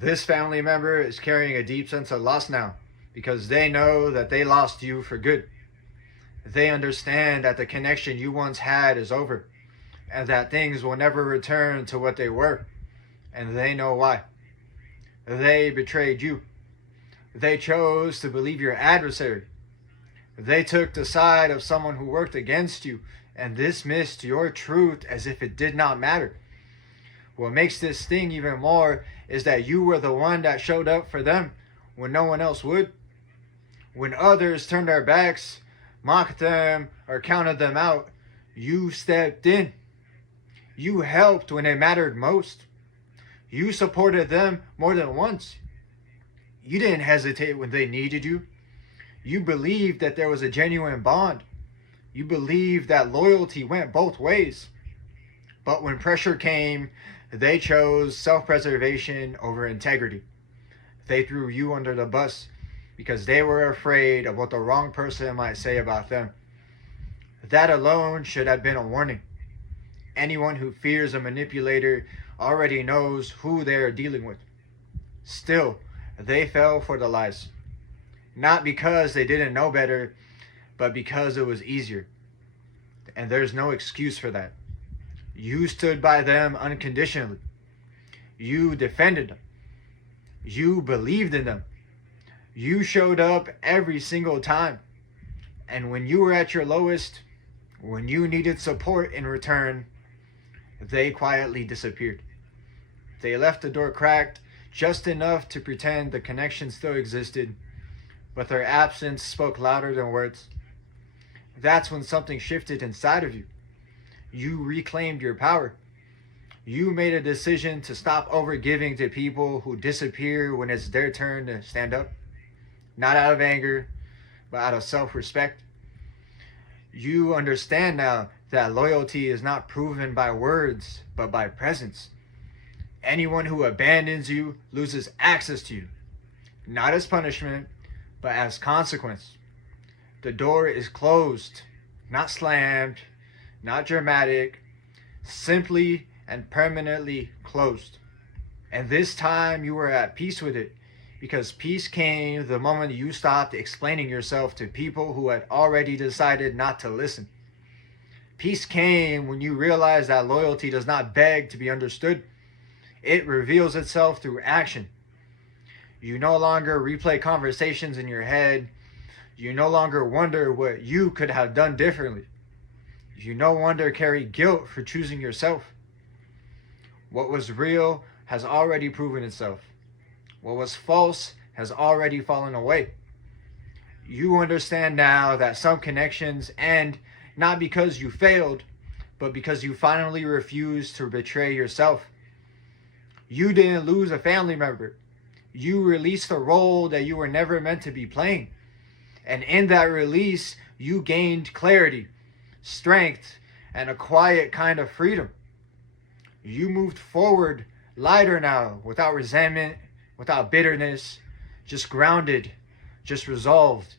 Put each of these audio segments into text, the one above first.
This family member is carrying a deep sense of loss now because they know that they lost you for good. They understand that the connection you once had is over and that things will never return to what they were. And they know why. They betrayed you. They chose to believe your adversary. They took the side of someone who worked against you and dismissed your truth as if it did not matter. What makes this sting even more is that you were the one that showed up for them when no one else would. When others turned their backs, mocked them, or counted them out, you stepped in. You helped when it mattered most. You supported them more than once. You didn't hesitate when they needed you. You believed that there was a genuine bond. You believed that loyalty went both ways. But when pressure came, they chose self-preservation over integrity. They threw you under the bus because they were afraid of what the wrong person might say about them. That alone should have been a warning. Anyone who fears a manipulator already knows who they are dealing with. Still, they fell for the lies. Not because they didn't know better, but because it was easier. And there's no excuse for that. You stood by them unconditionally. You defended them. You believed in them. You showed up every single time. And when you were at your lowest, when you needed support in return, they quietly disappeared. They left the door cracked just enough to pretend the connection still existed, but their absence spoke louder than words. That's when something shifted inside of you. You reclaimed your power. You made a decision to stop overgiving to people who disappear when it's their turn to stand up. Not out of anger, but out of self-respect. You understand now that loyalty is not proven by words, but by presence. Anyone who abandons you loses access to you. Not as punishment, but as consequence. The door is closed, not slammed, not dramatic, simply and permanently closed. And this time you were at peace with it, because peace came the moment you stopped explaining yourself to people who had already decided not to listen. Peace came when you realized that loyalty does not beg to be understood. It reveals itself through action. You no longer replay conversations in your head. You no longer wonder what you could have done differently. You no longer carry guilt for choosing yourself. What was real has already proven itself. What was false has already fallen away. You understand now that some connections end not because you failed, but because you finally refused to betray yourself. You didn't lose a family member. You released a role that you were never meant to be playing. And in that release, you gained clarity, strength, and a quiet kind of freedom. You moved forward lighter now, without resentment, without bitterness, just grounded, just resolved.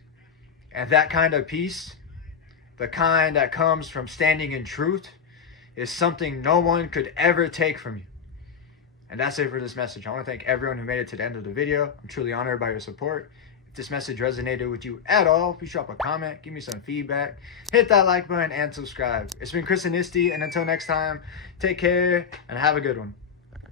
And that kind of peace, the kind that comes from standing in truth, is something no one could ever take from you. And that's it for this message. I want to thank everyone who made it to the end of the video. I'm truly honored by your support. If this message resonated with you at all, please drop a comment, give me some feedback, hit that like button, and subscribe. It's been Chris and Nisty, and until next time, take care and have a good one.